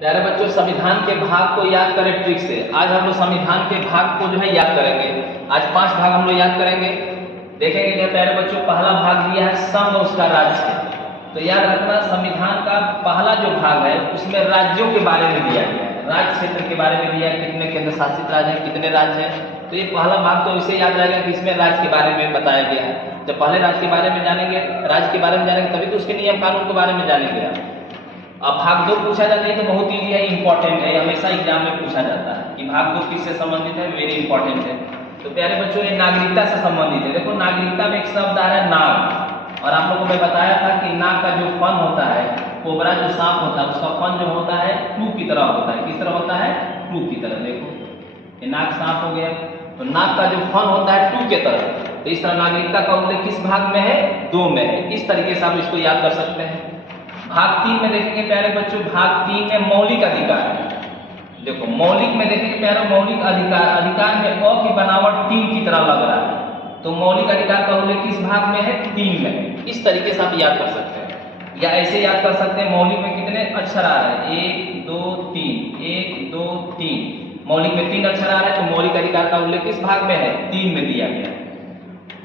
प्यारे बच्चों, संविधान के भाग को याद करें ट्रिक से। आज हम लोग संविधान के भाग को जो है याद करेंगे। आज 5 भाग हम लोग याद करेंगे। देखेंगे क्या प्यारे बच्चों, पहला भाग दिया है संघ और उसका राज्य। तो याद रखना, संविधान का पहला जो भाग है उसमें राज्यों के बारे में दिया गया है, राज्य क्षेत्र के बारे में दिया है, कितने केंद्र शासित राज्य हैं, कितने राज्य हैं। तो ये पहला भाग तो इसे याद रहेगा कि इसमें राज्य के बारे में बताया गया है। जब पहले राज्य के बारे में जानेंगे, राज्य के बारे में जानेंगे, तभी तो उसके नियम कानून के बारे में जानेंगे। अब भाग 2 पूछा जाता है तो बहुत ईजी है, इंपॉर्टेंट है, हमेशा एग्जाम में पूछा जाता है कि भाग 2 किससे संबंधित है, वेरी इंपॉर्टेंट है। तो प्यारे बच्चों, ये नागरिकता से संबंधित है। देखो, नागरिकता में एक शब्द आ रहा है नाग, और आप लोगों को मैं बताया था कि नाग का जो फन होता है, कोबरा जो सांप होता है, उसका फन जो होता है टू की तरह होता है। किस तरह होता है? टू की तरह। देखो, ये नाग सांप हो गया, तो नाग का जो फन होता है टू के तरह। तो इस तरह नागरिकता का उल्लेख किस भाग में है? 2 में है। इस तरीके से आप इसको याद कर सकते हैं। भाग 3 में देखेंगे प्यारे बच्चों, भाग 3 में मौलिक अधिकार है। देखो, मौलिक में देखेंगे प्यारे, मौलिक अधिकार, अधिकार में अ की बनावट 3 की तरह लग रहा है। तो मौलिक अधिकार का उल्लेख किस भाग में है? 3 में। इस तरीके से आप याद कर सकते हैं, या ऐसे याद कर सकते हैं, मौलिक में कितने अक्षर आ रहे हैं? 1 2 3, 1 2 3। मौलिक में 3 अक्षर आ रहे हैं, तो मौलिक अधिकार का उल्लेख किस भाग में है? 3 में दिया गया है।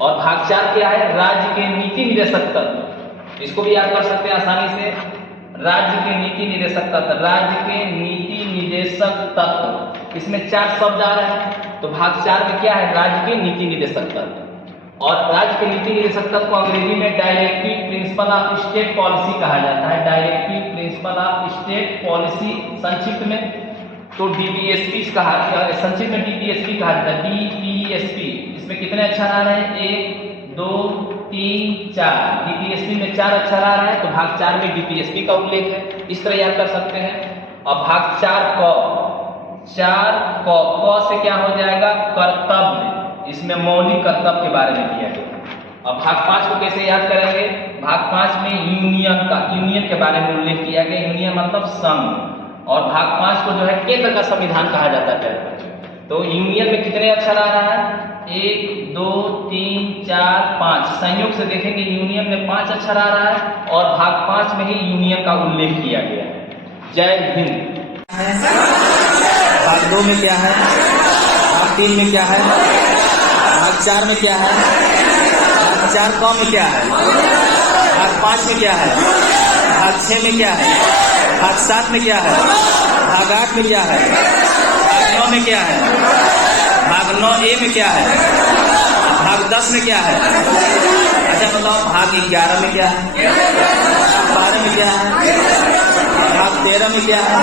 और भाग 4 क्या है? राज्य के नीति निर्देशक तत्व। इसको भी याद कर सकते हैं आसानी से। राज्य के नीति निर्देशक तत्व, राज्य के नीति निर्देशक तत्व, इसमें 4 शब्द आ रहे हैं। तो भाग 4 में क्या है? राज्य के नीति निर्देशक तत्व। और राज्य के नीति निर्देशक तत्व को अंग्रेजी में directive principle of state policy कहा जाता है। Directive principle of state policy, संक्षिप्त में तो डीपीएसपी कहा, संक्षिप्त में डीपीएसपी कहा जाता है। डीपीएसपी, इसमें कितने अक्षर आ रहे हैं? 1 2 3 4। डीपीएसपी में 4 अक्षर आ रहा है, तो भाग 4 में डीपीएसपी का उल्लेख है। इस तरह याद कर सकते हैं। और भाग 4 क से क्या हो जाएगा? कर्तव्य। इसमें मौलिक कर्तव्य के बारे में दिया गया। अब भाग 5 को कैसे याद करेंगे? भाग 5 में यूनियन के बारे में उल्लेख किया गया। यूनियन मतलब संघ। और भाग 5 को जो है केंद्र का संविधान कहा जाता है। तो यूनियन में कितने अक्षर आ रहा है? 1 2 3 4 5। संयोग से देखेंगे यूनियन में 5 अक्षर आ रहा है, और भाग 5 में ही यूनियन का उल्लेख किया गया है। जय हिंद। भाग 2 में क्या है? भाग 3 में क्या है? भाग 4 में क्या है? भाग 4 क में क्या है? भाग 5 में क्या है? भाग 6 में क्या है? भाग 7 में क्या है? भाग 8 में क्या है? भाग 9 में क्या है? भाग 9A में क्या है? भाग 10 में क्या है? अच्छा बताओ, भाग 11 में क्या है? भाग 12 में क्या है? भाग 13 में क्या है?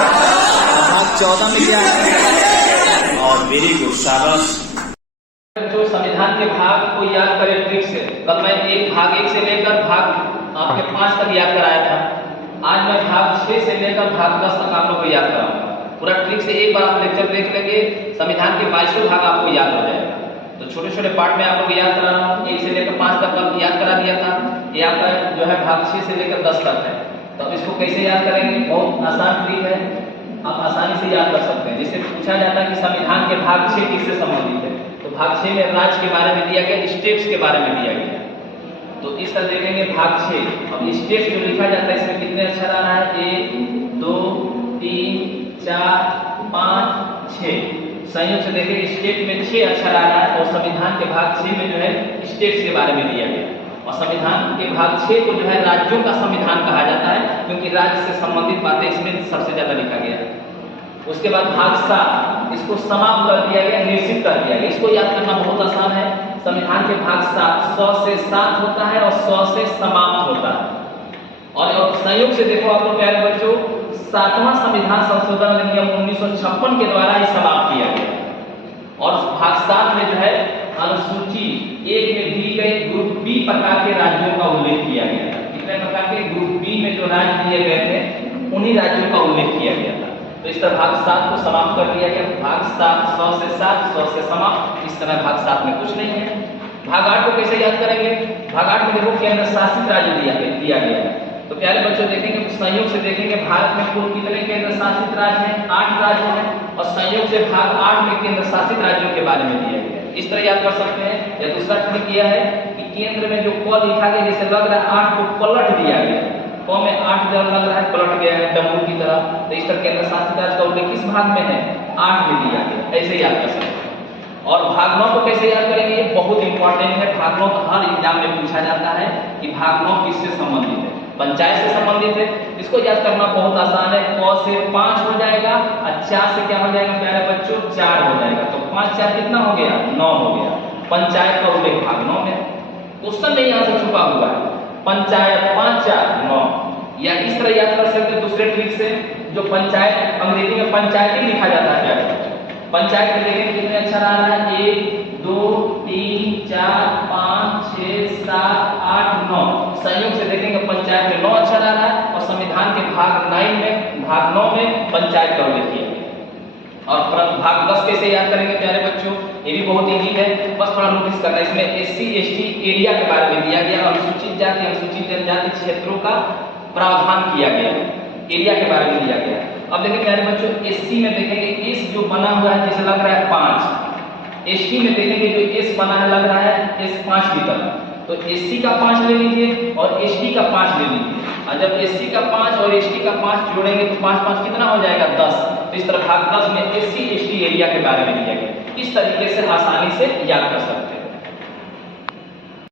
भाग 14 में क्या है? और वेरी गुड, शाबाश। जो संविधान के भाग को याद करें ट्रिक से। कल मैं भाग 1 से लेकर भाग आपके 5 तक याद कराया था। आज मैं भाग 6 से लेकर भाग 10 तक आप लोग को याद कराऊंगा। पूरा ट्रिक से एक बार आप लेक्चर देख लेंगे, संविधान के 22 भाग आपको याद हो जाएगा। तो छोटे छोटे पार्ट में आप लोग याद करा रहा हूँ। 1 से लेकर 5 तक कल याद करा दिया था। ये आपका जो है भाग 6 से लेकर 10 तक है। तो अब इसको कैसे याद करेंगे? बहुत आसान ट्रिक है, आप आसानी से याद कर सकते हैं। जिससे पूछा जाता है कि संविधान के भाग 6 किससे संबंधित है, तो भाग 6 में राज्य के बारे में दिया गया, स्टेट्स के बारे में दिया गया। तो इस तरह देखेंगे भाग 6। अब स्टेट्स जो लिखा जाता है, इसमें कितने अक्षर आ रहा है? 1 2 3 4 5 6। संयोग से देखेंगे स्टेट में 6 अक्षर आ रहा है, और संविधान के भाग 6 में जो है स्टेट्स के बारे में दिया गया। और संविधान के भाग 6 को जो है राज्यों का संविधान कहा जाता है, क्योंकि राज्य से संबंधित बातें इसमें सबसे ज्यादा लिखा गया है। उसके बाद भाग 7, इसको समाप्त कर दिया गया, निश्चित कर दिया गया। इसको याद करना बहुत आसान है। संविधान के भाग 7 100 से 7 होता है और 100 से समाप्त होता है। और संयोग से देखो आप लोग प्यारे बच्चों, 7वां संविधान संशोधन अधिनियम 1956 के द्वारा ही समाप्त किया गया। और भाग 7 में जो है अनुसूची 1 में दी गई ग्रुप बी प्रकार के राज्यों का उल्लेख किया गया था। कितने प्रकार के? ग्रुप बी में जो राज्य दिए गए थे, उन्हीं राज्यों का उल्लेख किया गया था। तो इस तरह भाग 7 को समाप्त कर दिया गया। भाग 7 100 से 7, 100 से समाप्त। इस तरह भाग 7 में कुछ नहीं है। भाग 8 को कैसे याद करेंगे? भाग 8 में देखो केंद्र शासित राज्य दिया गया है। तो प्यारे बच्चों देखेंगे, संयोग से देखेंगे भारत में कुल कितने केंद्र शासित राज्य हैं? 8 राज्य हैं। और संयोग से भाग 8 में केंद्र शासित राज्यों के बारे में दिया गया है। इस तरह याद कर सकते हैं। या दूसरा ट्रिक यह है कि केंद्र में जो क लिखा गया, जैसे लग रहा है 8 को पलट दिया गया, क में 8 लग रहा है, पलट गया है डमरू की तरह। तो इस तरह केंद्र शासित राज्य का उल्लेख किस भाग में है? 8 में दिया गया। ऐसे याद कर सकते हैं। और भाग 9 को कैसे याद करेंगे? ये बहुत इंपॉर्टेंट है। भाग 9 हर एग्जाम में पूछा जाता है कि भाग 9 किससे संबंधित है? पंचायत से संबंधित है। इसको याद करना बहुत आसान है। क से 5 हो जाएगा और 4 से क्या हो जाएगा प्यारे बच्चों? 4 हो जाएगा। तो 5 4 कितना हो गया? 9 हो गया। पंचायत का उल्लेख भाग 9 में। क्वेश्चन में यहां से छुपा हुआ है। पंचायत 5 4 9, या इस तरह याद कर सकते हैं दूसरे ट्रिक से। जो पंचायत अंग्रेजी में पंचायती लिखा जाता है प्यारे बच्चों। पंचायत में देखेंगे कितने अक्षर आ रहा है? 1 2 3 4 5 6 7 8 9। संयोग से देखेंगे पंचायत में 9 अक्षर आ रहा है और संविधान के भाग 9 में पंचायत का उल्लेख किया गया। और भाग 10 कैसे याद करेंगे प्यारे बच्चों? ये भी बहुत इजी है, बस थोड़ा नोटिस करना है। इसमें SC ST एरिया के बारे में दिया गया और अनुसूचित जाति अनुसूचित जनजाति क्षेत्रों का प्रावधान किया गया, एरिया के बारे में दिया गया। अब देखिए प्यारे बच्चों, SC में देखेंगे S जो बना हुआ है जैसे लग रहा है 5, ST में देखेंगे जो S बना है लग रहा है S 5 की तरह। तो SC का 5 ले लीजिए और ST का 5 ले लीजिए, और जब SC का 5 और ST का 5 जोड़ेंगे तो 5 5 कितना हो जाएगा? 10। तो इस तरह भाग 10 में SC ST एरिया के बारे में दिया गया। इस तरीके से आसानी से याद कर सकते हैं।